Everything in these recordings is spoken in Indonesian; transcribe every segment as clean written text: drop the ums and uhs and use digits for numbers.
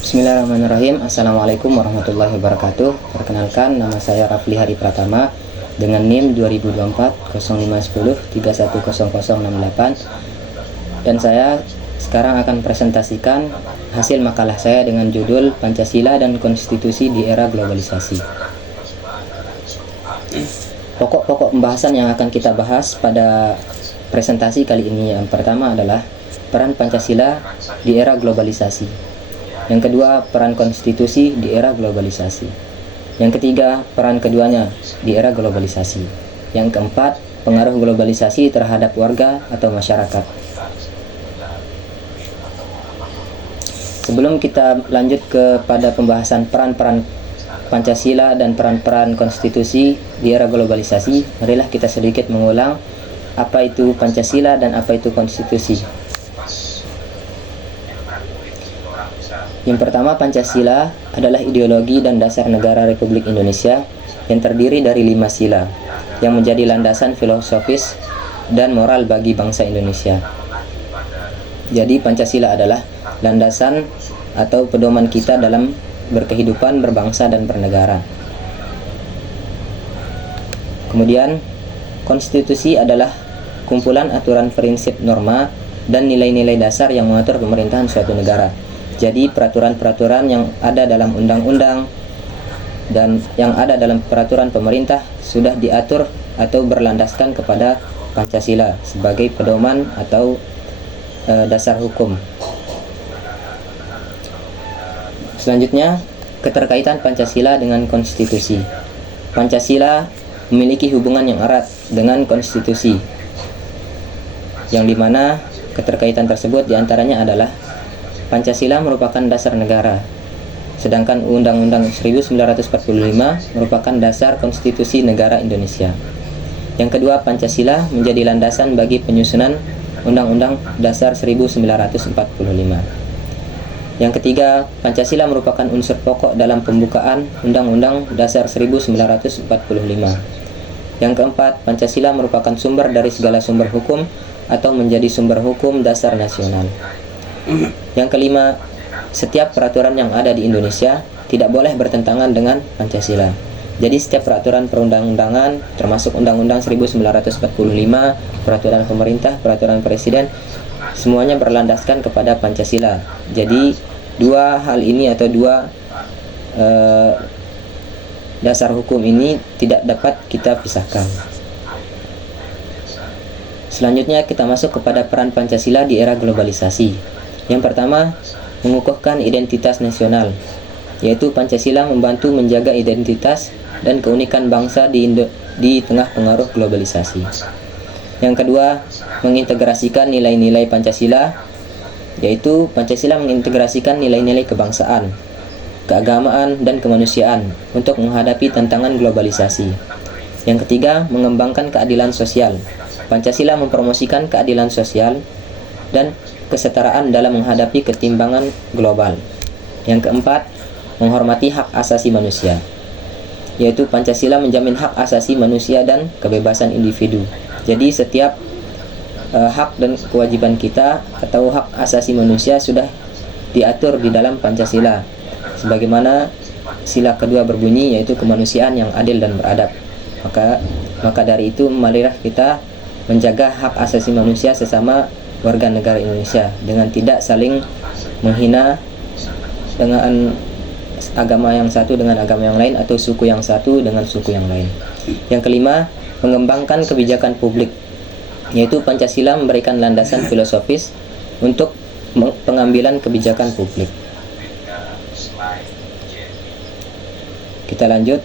Bismillahirrahmanirrahim. Assalamualaikum warahmatullahi wabarakatuh. Perkenalkan, nama saya Rafli Hari Pratama dengan NIM 2024 0510 310068, dan saya sekarang akan presentasikan hasil makalah saya dengan judul Pancasila dan Konstitusi di Era Globalisasi. Pokok-pokok pembahasan yang akan kita bahas pada presentasi kali ini, yang pertama adalah peran Pancasila di era globalisasi. Yang kedua, peran konstitusi di era globalisasi. Yang ketiga, peran keduanya di era globalisasi. Yang keempat, pengaruh globalisasi terhadap warga atau masyarakat. Sebelum kita lanjut kepada pembahasan peran-peran Pancasila dan peran-peran konstitusi di era globalisasi, marilah kita sedikit mengulang apa itu Pancasila dan apa itu konstitusi. Yang pertama, Pancasila adalah ideologi dan dasar negara Republik Indonesia yang terdiri dari 5 sila yang menjadi landasan filosofis dan moral bagi bangsa Indonesia. Jadi Pancasila adalah landasan atau pedoman kita dalam berkehidupan, berbangsa dan bernegara. Kemudian, konstitusi adalah kumpulan aturan, prinsip, norma dan nilai-nilai dasar yang mengatur pemerintahan suatu negara. Jadi peraturan-peraturan yang ada dalam undang-undang dan yang ada dalam peraturan pemerintah sudah diatur atau berlandaskan kepada Pancasila sebagai pedoman atau dasar hukum. Selanjutnya, keterkaitan Pancasila dengan konstitusi. Pancasila memiliki hubungan yang erat dengan konstitusi, yang dimana keterkaitan tersebut diantaranya adalah Pancasila merupakan dasar negara, sedangkan Undang-Undang 1945 merupakan dasar konstitusi negara Indonesia. Yang kedua, Pancasila menjadi landasan bagi penyusunan Undang-Undang Dasar 1945. Yang ketiga, Pancasila merupakan unsur pokok dalam pembukaan Undang-Undang Dasar 1945. Yang keempat, Pancasila merupakan sumber dari segala sumber hukum atau menjadi sumber hukum dasar nasional. Yang kelima, setiap peraturan yang ada di Indonesia tidak boleh bertentangan dengan Pancasila. Jadi setiap peraturan perundang-undangan, termasuk Undang-Undang 1945, peraturan pemerintah, peraturan presiden, semuanya berlandaskan kepada Pancasila. Jadi dua hal ini atau dua dasar hukum ini tidak dapat kita pisahkan. Selanjutnya kita masuk kepada peran Pancasila di era globalisasi. Yang pertama, mengukuhkan identitas nasional, yaitu Pancasila membantu menjaga identitas dan keunikan bangsa di tengah pengaruh globalisasi. Yang kedua, mengintegrasikan nilai-nilai Pancasila, yaitu Pancasila mengintegrasikan nilai-nilai kebangsaan, keagamaan, dan kemanusiaan untuk menghadapi tantangan globalisasi. Yang ketiga, mengembangkan keadilan sosial. Pancasila mempromosikan keadilan sosial dan kesetaraan dalam menghadapi ketimbangan global. Yang keempat, menghormati hak asasi manusia, yaitu Pancasila menjamin hak asasi manusia dan kebebasan individu. Jadi setiap hak dan kewajiban kita atau hak asasi manusia sudah diatur di dalam Pancasila, sebagaimana sila kedua berbunyi, yaitu kemanusiaan yang adil dan beradab. Maka dari itu marilah kita menjaga hak asasi manusia sesama warga negara Indonesia dengan tidak saling menghina dengan agama yang satu dengan agama yang lain atau suku yang satu dengan suku yang lain. Yang kelima, mengembangkan kebijakan publik, yaitu Pancasila memberikan landasan filosofis untuk pengambilan kebijakan publik. Kita lanjut.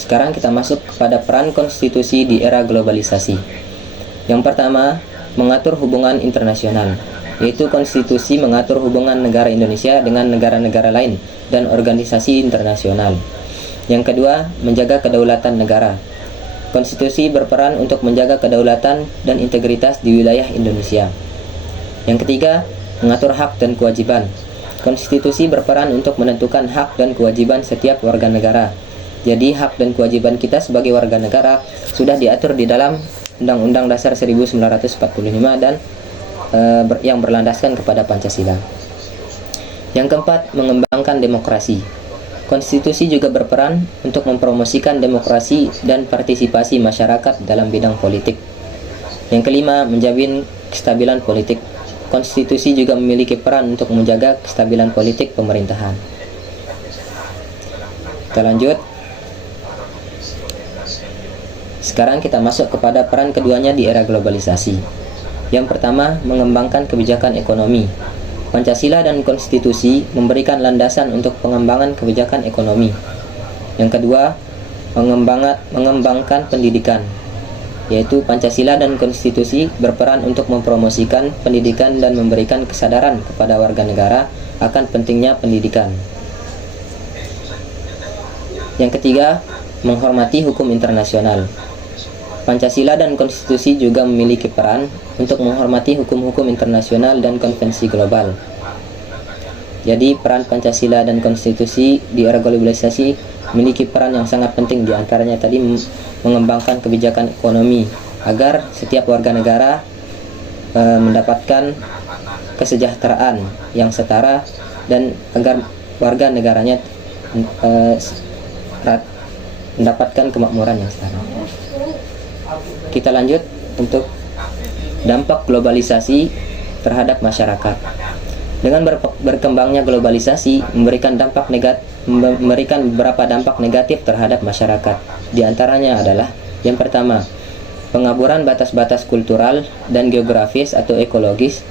Sekarang kita masuk kepada peran konstitusi di era globalisasi. Yang pertama, mengatur hubungan internasional, yaitu konstitusi mengatur hubungan negara Indonesia dengan negara-negara lain dan organisasi internasional. Yang kedua, menjaga kedaulatan negara. Konstitusi berperan untuk menjaga kedaulatan dan integritas di wilayah Indonesia. Yang ketiga, mengatur hak dan kewajiban. Konstitusi berperan untuk menentukan hak dan kewajiban setiap warga negara. Jadi hak dan kewajiban kita sebagai warga negara sudah diatur di dalam Undang-Undang Dasar 1945 dan yang berlandaskan kepada Pancasila. Yang keempat, mengembangkan demokrasi. Konstitusi juga berperan untuk mempromosikan demokrasi dan partisipasi masyarakat dalam bidang politik. Yang kelima, menjamin kestabilan politik. Konstitusi juga memiliki peran untuk menjaga kestabilan politik pemerintahan. Kita lanjut. Sekarang kita masuk kepada peran keduanya di era globalisasi. Yang pertama, mengembangkan kebijakan ekonomi. Pancasila dan konstitusi memberikan landasan untuk pengembangan kebijakan ekonomi. Yang kedua, mengembangkan pendidikan, yaitu Pancasila dan konstitusi berperan untuk mempromosikan pendidikan dan memberikan kesadaran kepada warga negara akan pentingnya pendidikan. Yang ketiga, menghormati hukum internasional. Pancasila dan konstitusi juga memiliki peran untuk menghormati hukum-hukum internasional dan konvensi global. Jadi peran Pancasila dan konstitusi di era globalisasi memiliki peran yang sangat penting, diantaranya tadi mengembangkan kebijakan ekonomi agar setiap warga negara mendapatkan kesejahteraan yang setara dan agar warga negaranya mendapatkan kemakmuran yang setara. Kita lanjut untuk dampak globalisasi terhadap masyarakat. Dengan berkembangnya globalisasi memberikan beberapa dampak negatif terhadap masyarakat. Di antaranya adalah yang pertama, pengaburan batas-batas kultural dan geografis atau ekologis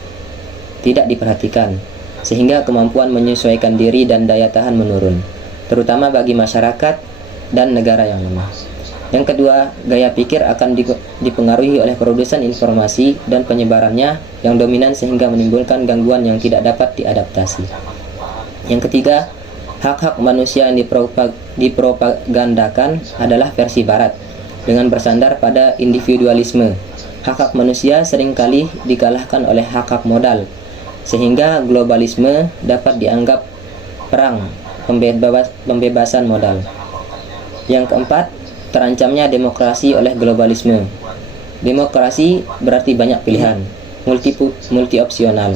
tidak diperhatikan, sehingga kemampuan menyesuaikan diri dan daya tahan menurun, terutama bagi masyarakat dan negara yang lemah. Yang kedua, gaya pikir akan dipengaruhi oleh produsen informasi dan penyebarannya yang dominan sehingga menimbulkan gangguan yang tidak dapat diadaptasi. Yang ketiga, hak-hak manusia yang dipropagandakan adalah versi barat dengan bersandar pada individualisme. Hak-hak manusia seringkali dikalahkan oleh hak-hak modal, sehingga globalisme dapat dianggap perang pembebasan modal. Yang keempat, terancamnya demokrasi oleh globalisme. Demokrasi berarti banyak pilihan, multi opsional.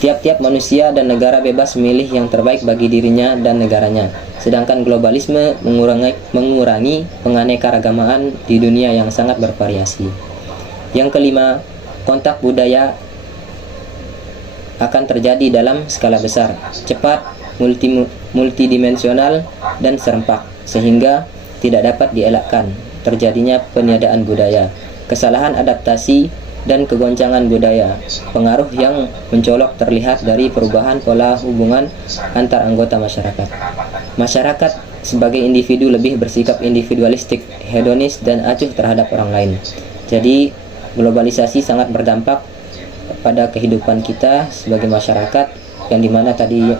Tiap-tiap manusia dan negara bebas memilih yang terbaik bagi dirinya dan negaranya. Sedangkan globalisme mengurangi penganekaragaman di dunia yang sangat bervariasi. Yang kelima, kontak budaya akan terjadi dalam skala besar, cepat, multidimensional, dan serempak, sehingga tidak dapat dielakkan terjadinya peniadaan budaya, kesalahan adaptasi, dan kegoncangan budaya. Pengaruh yang mencolok terlihat dari perubahan pola hubungan antar anggota masyarakat. Masyarakat sebagai individu lebih bersikap individualistik, hedonis, dan acuh terhadap orang lain. Jadi globalisasi sangat berdampak pada kehidupan kita sebagai masyarakat, yang dimana tadi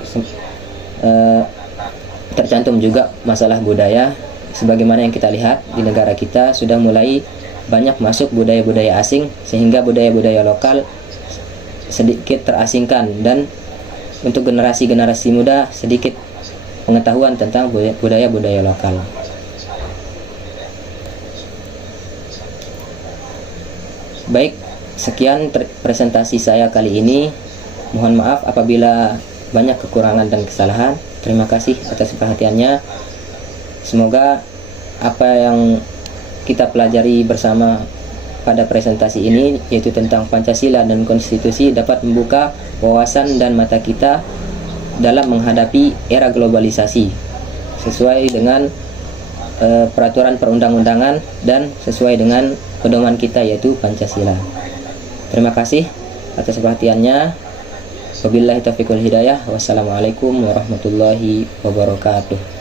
tercantum juga masalah budaya. Sebagaimana yang kita lihat di negara kita sudah mulai banyak masuk budaya-budaya asing, sehingga budaya-budaya lokal sedikit terasingkan, dan untuk generasi-generasi muda sedikit pengetahuan tentang budaya-budaya lokal. Baik, sekian presentasi saya kali ini. Mohon maaf apabila banyak kekurangan dan kesalahan. Terima kasih atas perhatiannya. Semoga apa yang kita pelajari bersama pada presentasi ini, yaitu tentang Pancasila dan konstitusi, dapat membuka wawasan dan mata kita dalam menghadapi era globalisasi sesuai dengan peraturan perundang-undangan dan sesuai dengan pedoman kita, yaitu Pancasila. Terima kasih atas perhatiannya. Wabillahi taufiq wal hidayah. Wassalamualaikum warahmatullahi wabarakatuh.